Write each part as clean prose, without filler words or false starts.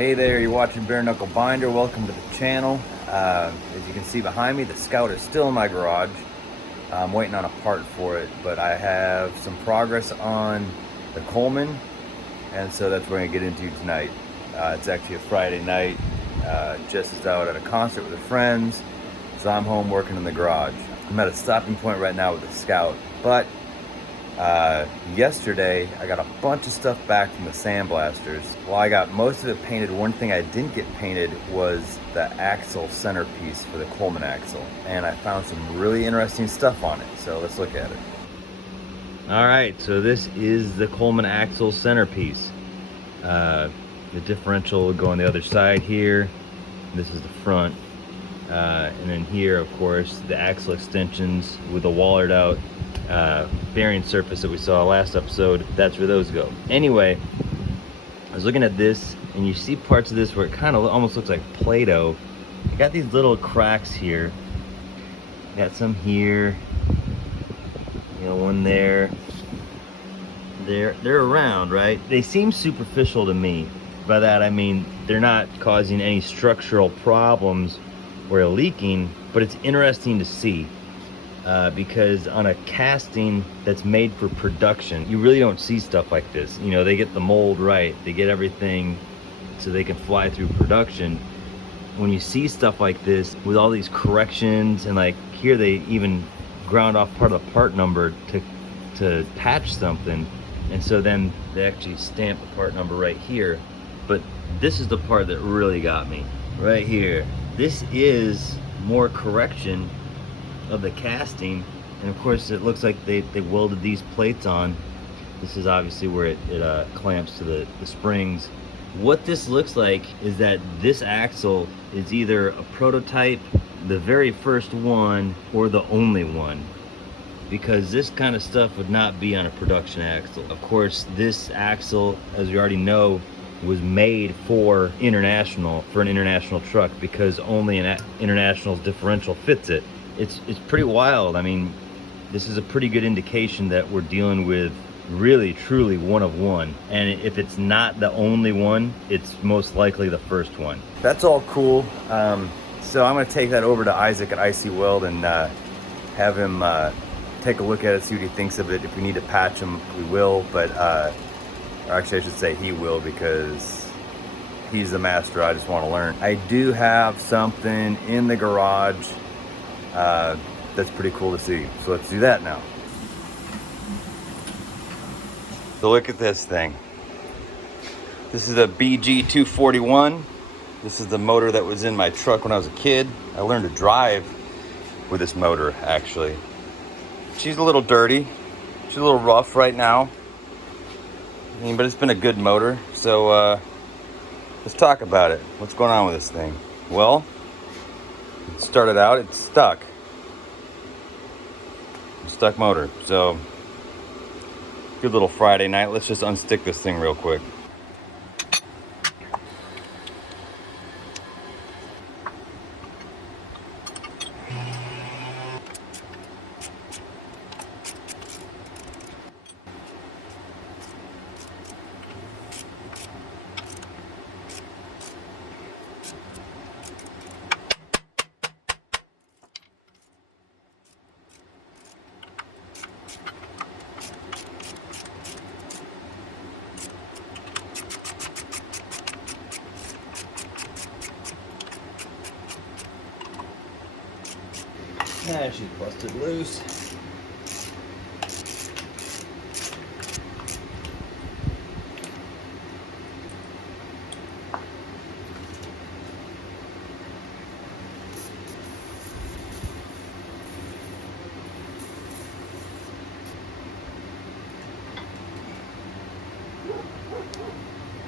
Hey there, you're watching Bare Knuckle Binder. Welcome to the channel. As you can see behind me, the Scout is still in my garage. I'm waiting on a part for it, but I have some progress on the Coleman, and so that's what we're gonna get into tonight. It's actually a Friday night. Jess is out at a concert with her friends, so I'm home working in the garage. I'm at a stopping point right now with the Scout, but yesterday I got a bunch of stuff back from the sandblasters. Well, I got most of it painted. One thing I didn't get painted was the axle centerpiece for the Coleman axle, and I found some really interesting stuff on it, so let's look at it. All right, so this is the Coleman axle centerpiece. The differential will go on the other side here. This is the front, and then here, of course, the axle extensions with the wallered out bearing surface that we saw last episode. That's where those go. Anyway, I was looking at this, and you see parts of this where it kind of almost looks like Play-Doh. I got these little cracks here. Got some here. You know, one there. They're around, right? They seem superficial to me. By that I mean they're not causing any structural problems or leaking, but it's interesting to see. Because on a casting that's made for production, you really don't see stuff like this. You know, they get the mold right, they get everything so they can fly through production. When you see stuff like this with all these corrections, and like here they even ground off part of the part number to patch something, and so then they actually stamp the part number right here. But this is the part that really got me right here. This is more correction of the casting, and of course it looks like they welded these plates on. This is obviously where it clamps to the springs. What this looks like is that this axle is either a prototype, the very first one, or the only one, because this kind of stuff would not be on a production axle. Of course, this axle, as we already know, was made for an international truck, because only an International's differential fits it. It's pretty wild. I mean, this is a pretty good indication that we're dealing with really truly one of one, and if it's not the only one, it's most likely the first one. That's all cool. So I'm going to take that over to Isaac at Icy Weld and have him take a look at it, see what he thinks of it. If we need to patch him, we will, but or actually I should say he will, because he's the master. I just want to learn. I do have something in the garage that's pretty cool to see, so let's do that now. So look at this thing. This is a BG241. This is the motor that was in my truck when I was a kid. I learned to drive with this motor, actually. She's a little dirty. She's a little rough right now. I mean, but it's been a good motor, so let's talk about it. What's going on with this thing? Well, it started out, it's stuck. Stuck motor. So, good little Friday night. Let's just unstick this thing real quick. Yeah, she's busted loose.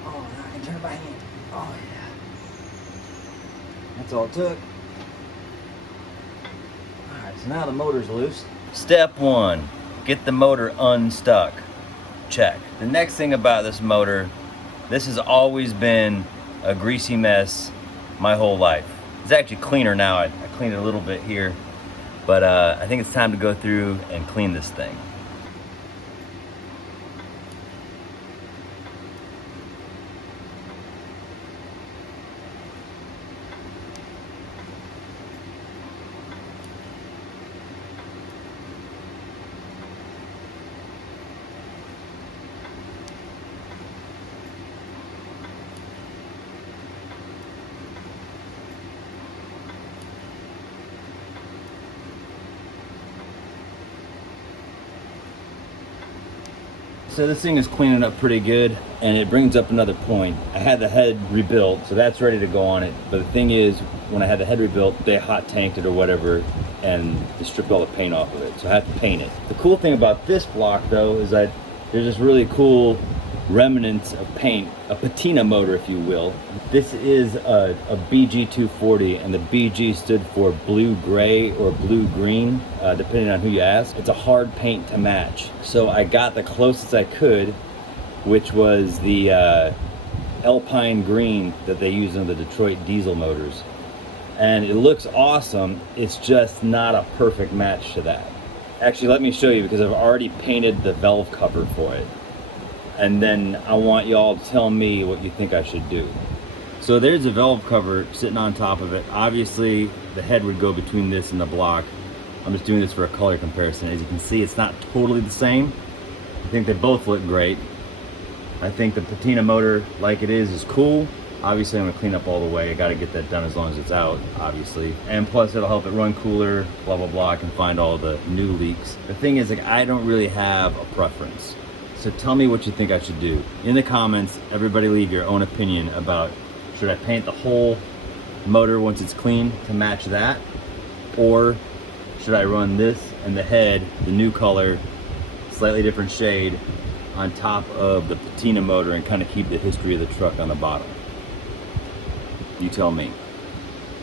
Oh, now I can turn it back in. Oh yeah. That's all it took. So now the motor's loose. Step one, get the motor unstuck. Check. The next thing about this motor, this has always been a greasy mess my whole life. It's actually cleaner now. I cleaned it a little bit here, but I think it's time to go through and clean this thing. So this thing is cleaning up pretty good, and it brings up another point. I had the head rebuilt, so that's ready to go on it. But the thing is, when I had the head rebuilt, they hot tanked it or whatever, and they stripped all the paint off of it. So I had to paint it. The cool thing about this block though is that there's this really cool remnants of paint, a patina motor, if you will. This is a BG240, and the BG stood for blue gray or blue green, depending on who you ask. It's a hard paint to match. So I got the closest I could, which was the Alpine green that they use in the Detroit diesel motors. And it looks awesome. It's just not a perfect match to that. Actually, let me show you, because I've already painted the valve cover for it. And then I want y'all to tell me what you think I should do. So there's a valve cover sitting on top of it. Obviously, the head would go between this and the block. I'm just doing this for a color comparison. As you can see, it's not totally the same. I think they both look great. I think the patina motor, like it is cool. Obviously, I'm gonna clean up all the way. I gotta get that done as long as it's out, obviously. And plus, it'll help it run cooler, blah, blah, blah. I can find all the new leaks. The thing is, like, I don't really have a preference. So tell me what you think I should do. In the comments, everybody leave your own opinion about, should I paint the whole motor once it's clean to match that? Or should I run this and the head, the new color, slightly different shade, on top of the patina motor and kind of keep the history of the truck on the bottom? You tell me.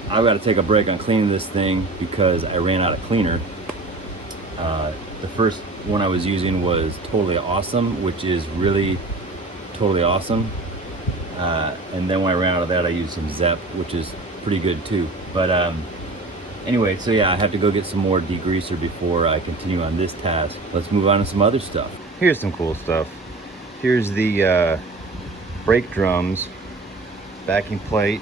I've got to take a break on cleaning this thing because I ran out of cleaner. The first one I was using was Totally Awesome, which is really totally awesome. And then when I ran out of that, I used some Zep, which is pretty good too. But anyway, so yeah, I have to go get some more degreaser before I continue on this task. Let's move on to some other stuff. Here's some cool stuff. Here's the brake drums, backing plate.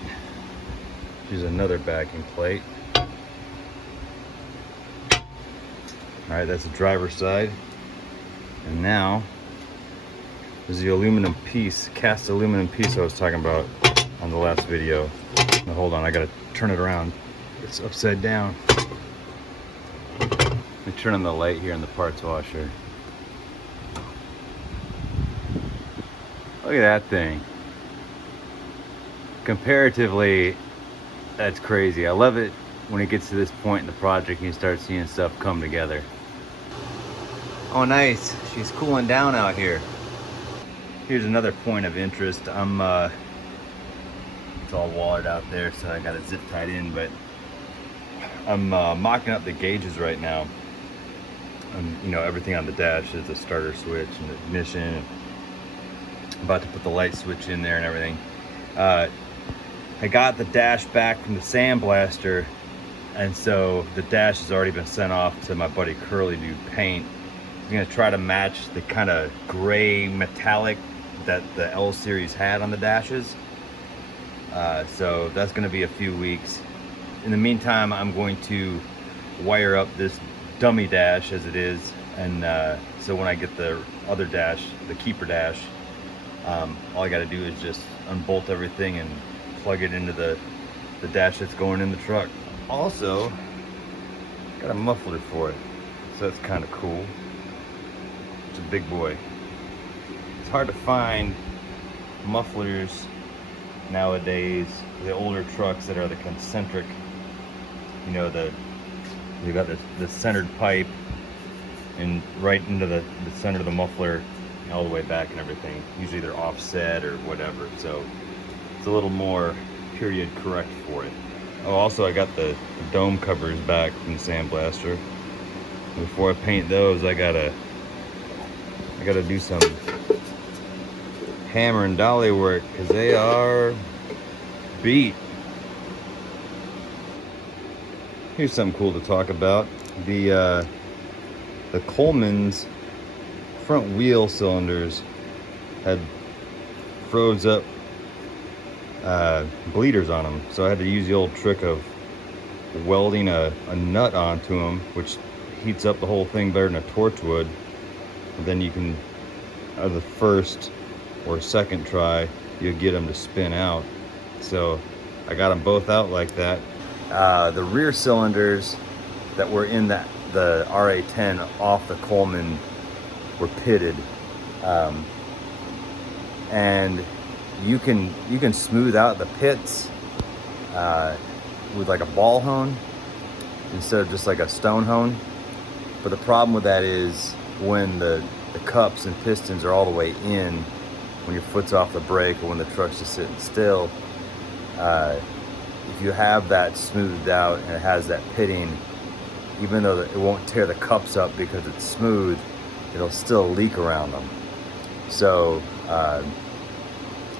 Here's another backing plate. All right, that's the driver's side. And now, there's the aluminum piece, cast aluminum piece I was talking about on the last video. Now, hold on, I gotta turn it around. It's upside down. Let me turn on the light here in the parts washer. Look at that thing. Comparatively, that's crazy. I love it when it gets to this point in the project and you start seeing stuff come together. Oh, nice. She's cooling down out here. Here's another point of interest. It's all watered out there, so I got it zip tied in, but I'm mocking up the gauges right now. You know, everything on the dash is a starter switch and ignition. I'm about to put the light switch in there and everything. I got the dash back from the sandblaster, and so the dash has already been sent off to my buddy Curly to do paint. I'm gonna try to match the kind of gray metallic that the L series had on the dashes. So that's gonna be a few weeks. In the meantime, I'm going to wire up this dummy dash as it is, and so when I get the other dash, the keeper dash, all I gotta do is just unbolt everything and plug it into the dash that's going in the truck. Also, got a muffler for it, so that's kind of cool. It's a big boy. It's hard to find mufflers nowadays, the older trucks that are the concentric, you know, you got the centered pipe and right into the center of the muffler all the way back and everything. Usually they're offset or whatever, so it's a little more period correct for it. Oh, also I got the dome covers back from the sandblaster. Before I paint those, I gotta do some hammer and dolly work because they are beat. Here's something cool to talk about. The Coleman's front wheel cylinders had froze up bleeders on them, so I had to use the old trick of welding a nut onto them, which heats up the whole thing better than a torch would. And then you can, out of the first or second try, you'll get them to spin out. So I got them both out like that. The rear cylinders that were in the RA10 off the Coleman were pitted, And you can smooth out the pits with like a ball hone instead of just like a stone hone. But the problem with that is when the cups and pistons are all the way in, when your foot's off the brake or when the truck's just sitting still, if you have that smoothed out and it has that pitting, even though it won't tear the cups up because it's smooth, it'll still leak around them. So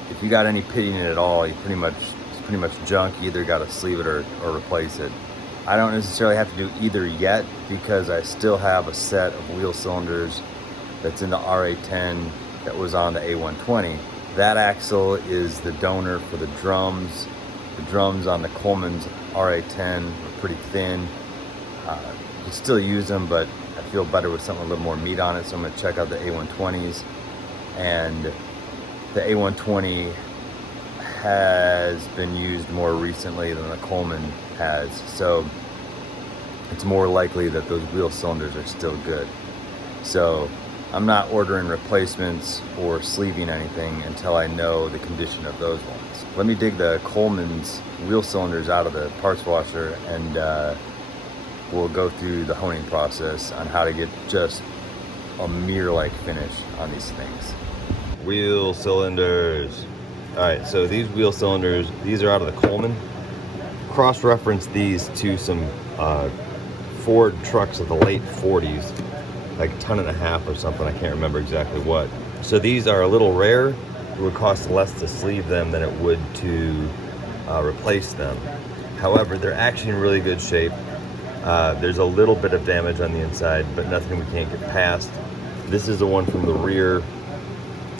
if you got any pitting in it at all, it's pretty much junk. You either got to sleeve it or replace it. I don't necessarily have to do either yet because I still have a set of wheel cylinders that's in the RA10 that was on the A120. That axle is the donor for the drums. The drums on the Coleman's RA10 are pretty thin. You can still use them, but I feel better with something a little more meat on it, so I'm gonna check out the A120s. And the A120 has been used more recently than the Coleman has, so it's more likely that those wheel cylinders are still good. So I'm not ordering replacements or sleeving anything until I know the condition of those ones. Let me dig the Coleman's wheel cylinders out of the parts washer, and we'll go through the honing process on how to get just a mirror-like finish on these things. Wheel cylinders. All right, so these wheel cylinders, these are out of the Coleman. Cross-reference these to some Ford trucks of the late 40s, like a ton and a half or something, I can't remember exactly what. So these are a little rare. It would cost less to sleeve them than it would to replace them. However, they're actually in really good shape. There's a little bit of damage on the inside, but nothing we can't get past. This is the one from the rear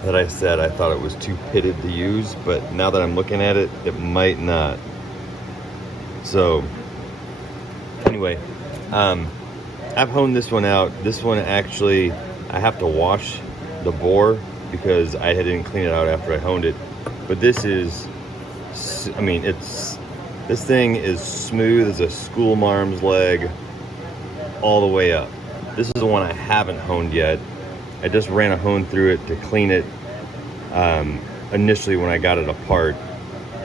that I said I thought it was too pitted to use, but now that I'm looking at it, it might not. So anyway, I've honed this one out. This one actually, I have to wash the bore because I didn't clean it out after I honed it. But this is, I mean, this thing is smooth as a schoolmarm's leg all the way up. This is the one I haven't honed yet. I just ran a hone through it to clean it initially when I got it apart.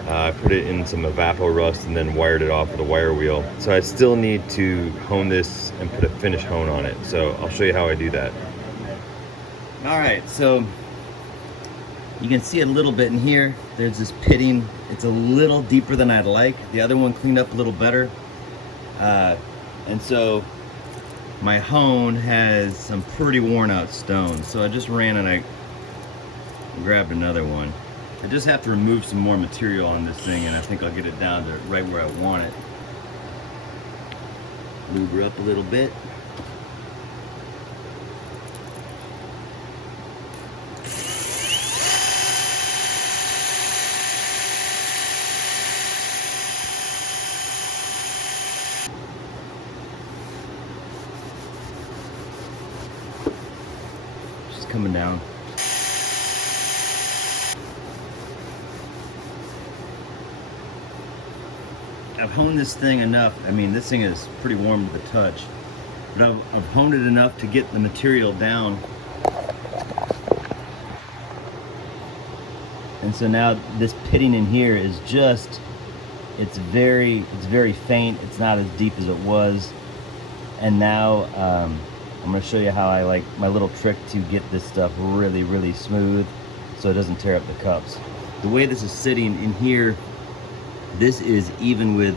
I put it in some evapor rust and then wired it off with a wire wheel. So I still need to hone this and put a finish hone on it. So I'll show you how I do that. All right, so you can see a little bit in here. There's this pitting. It's a little deeper than I'd like. The other one cleaned up a little better. And so my hone has some pretty worn out stones. So I just ran and I grabbed another one. I just have to remove some more material on this thing, and I think I'll get it down to right where I want it. Lube her up a little bit. She's coming down. I've honed this thing enough. I mean, this thing is pretty warm to the touch, but I've honed it enough to get the material down. And so now this pitting in here is just, it's very faint. It's not as deep as it was. And now I'm going to show you how I like my little trick to get this stuff really smooth so it doesn't tear up the cups. The way this is sitting in here, this is even with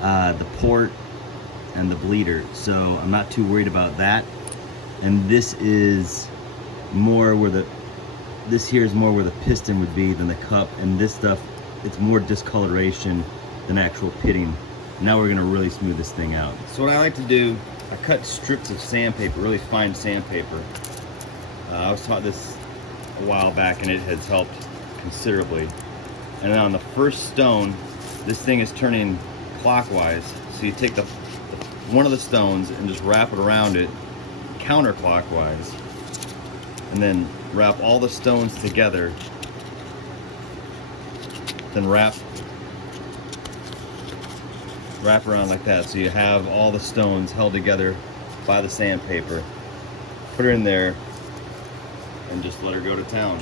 the port and the bleeder, so I'm not too worried about that. And this is more where this here is more where the piston would be than the cup, and this stuff, it's more discoloration than actual pitting. Now we're gonna really smooth this thing out. So what I like to do, I cut strips of sandpaper, really fine sandpaper. I was taught this a while back and it has helped considerably. And then on the first stone, this thing is turning clockwise, so you take one of the stones and just wrap it around it counterclockwise, and then wrap all the stones together, then wrap around like that, so you have all the stones held together by the sandpaper. Put her in there, and just let her go to town.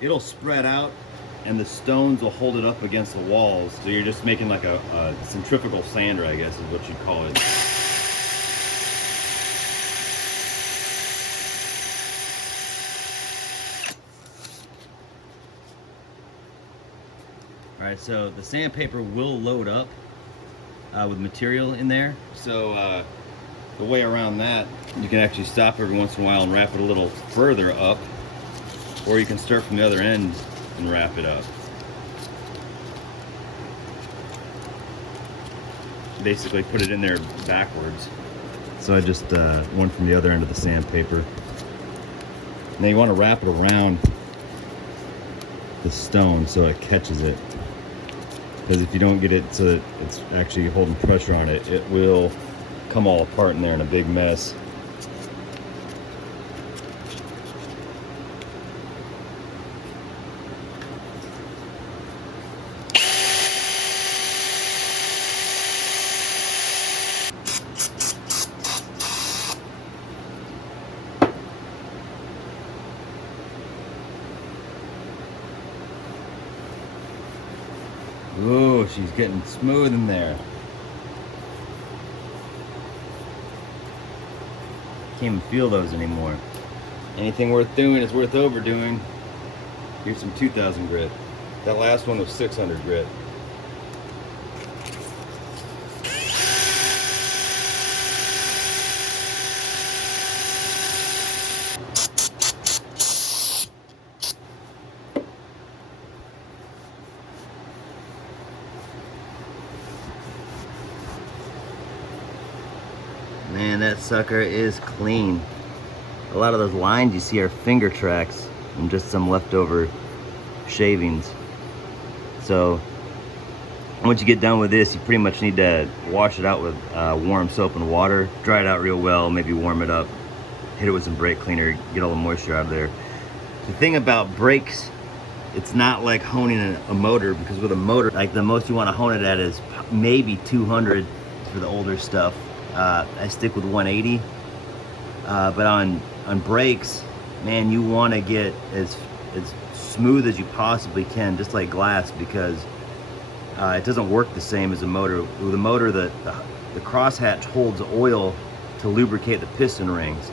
It'll spread out and the stones will hold it up against the walls. So you're just making like a centrifugal sander, I guess is what you'd call it. All right, so the sandpaper will load up with material in there. So the way around that, you can actually stop every once in a while and wrap it a little further up, or you can start from the other end and wrap it up. Basically put it in there backwards. So I just went from the other end of the sandpaper. Now you want to wrap it around the stone so it catches it. Because if you don't get it so that it's actually holding pressure on it, it will come all apart in there in a big mess. Ooh, she's getting smooth in there. Can't even feel those anymore. Anything worth doing is worth overdoing. Here's some 2000 grit. That last one was 600 grit. Man, that sucker is clean. A lot of those lines you see are finger tracks and just some leftover shavings. So once you get done with this, you pretty much need to wash it out with warm soap and water, dry it out real well, maybe warm it up, hit it with some brake cleaner, get all the moisture out of there. The thing about brakes, it's not like honing a motor, because with a motor, like the most you want to hone it at is maybe 200 for the older stuff. I stick with 180, but on brakes, man, you want to get as smooth as you possibly can, just like glass, because it doesn't work the same as a motor. With a motor, the crosshatch holds oil to lubricate the piston rings,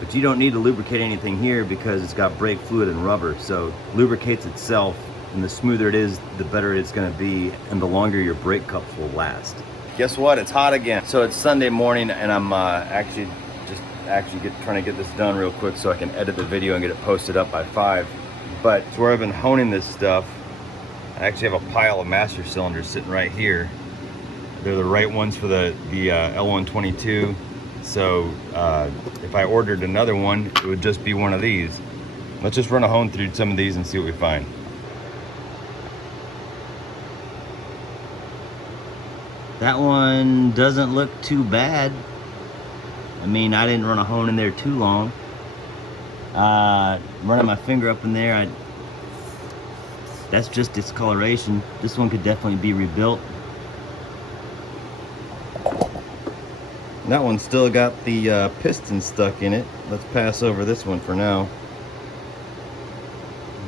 but you don't need to lubricate anything here because it's got brake fluid and rubber, so it lubricates itself, and the smoother it is, the better it's going to be, and the longer your brake cups will last. Guess what? It's hot again. So it's Sunday morning, and I'm trying to get this done real quick so I can edit the video and get it posted up by 5. But it's where I've been honing this stuff. I actually have a pile of master cylinders sitting right here. They're the right ones for the L-122. So if I ordered another one, it would just be one of these. Let's just run a hone through some of these and see what we find. That one doesn't look too bad. I mean, I didn't run a hone in there too long. Running my finger up in there, that's just discoloration. This one could definitely be rebuilt. That one's still got the piston stuck in it. Let's pass over this one for now.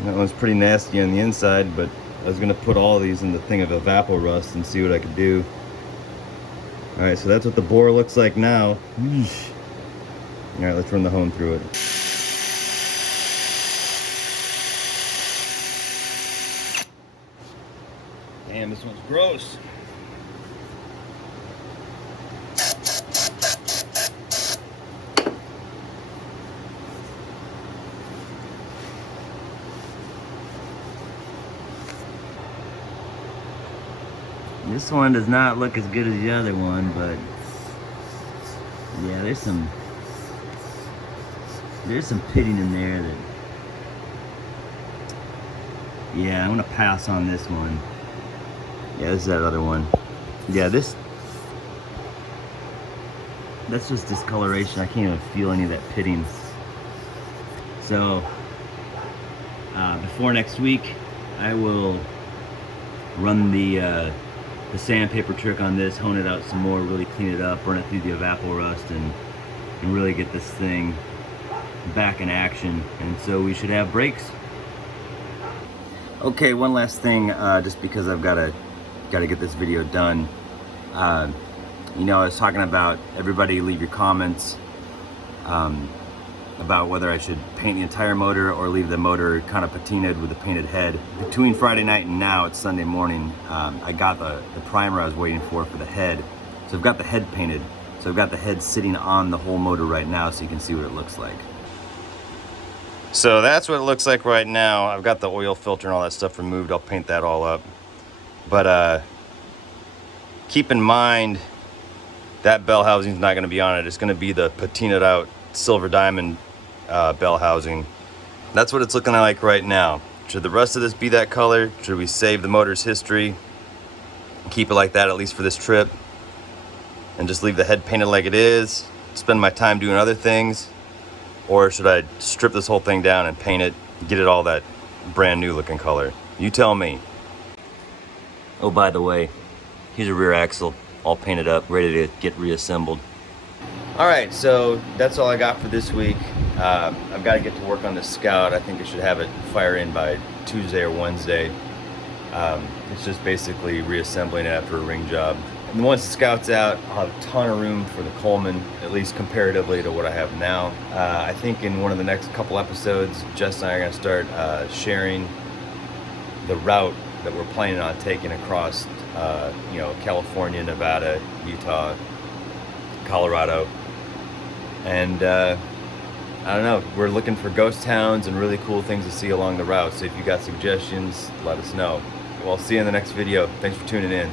That one's pretty nasty on the inside, but I was gonna put all of these in the thing of evapor rust and see what I could do. All right, so that's what the bore looks like now. All right, let's run the hone through it. Damn, this one's gross. This one does not look as good as the other one, but yeah, there's some pitting in there that, yeah, I'm gonna pass on this one. Yeah, this is that other one. Yeah, that's just discoloration. I can't even feel any of that pitting. So before next week, I will run the sandpaper trick on this, hone it out some more, really clean it up, run it through the evapor rust, and really get this thing back in action, and so we should have brakes. Okay, one last thing, just because I've got to get this video done. You know, I was talking about everybody leave your comments about whether I should paint the entire motor or leave the motor kind of patinaed with a painted head. Between Friday night and now, it's Sunday morning, I got the primer I was waiting for the head. So I've got the head painted. So I've got the head sitting on the whole motor right now, so you can see what it looks like. So that's what it looks like right now. I've got the oil filter and all that stuff removed. I'll paint that all up. But keep in mind that bell housing is not going to be on it. It's going to be the patinaed out silver diamond bell housing. That's what it's looking like right now. Should the rest of this be that color? Should we save the motor's history, keep it like that at least for this trip, and just leave the head painted like it is, spend my time doing other things? Or should I strip this whole thing down and paint it, get it all that brand new looking color? You tell me. Oh, by the way, here's a rear axle all painted up, ready to get reassembled. All right, so that's all I got for this week. I've got to get to work on this Scout. I think I should have it fire in by Tuesday or Wednesday. It's just basically reassembling it after a ring job. And once the Scout's out, I'll have a ton of room for the Coleman, at least comparatively to what I have now. I think in one of the next couple episodes, Jess and I are going to start sharing the route that we're planning on taking across, you know, California, Nevada, Utah, Colorado. And I don't know, we're looking for ghost towns and really cool things to see along the route. So if you got suggestions, let us know. Well, I'll see you in the next video. Thanks for tuning in.